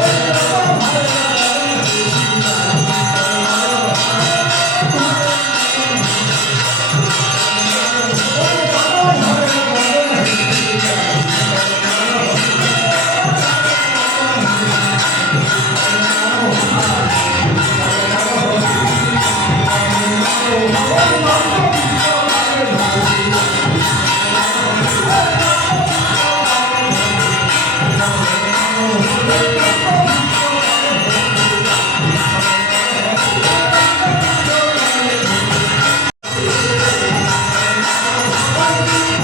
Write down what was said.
Oh, Bye.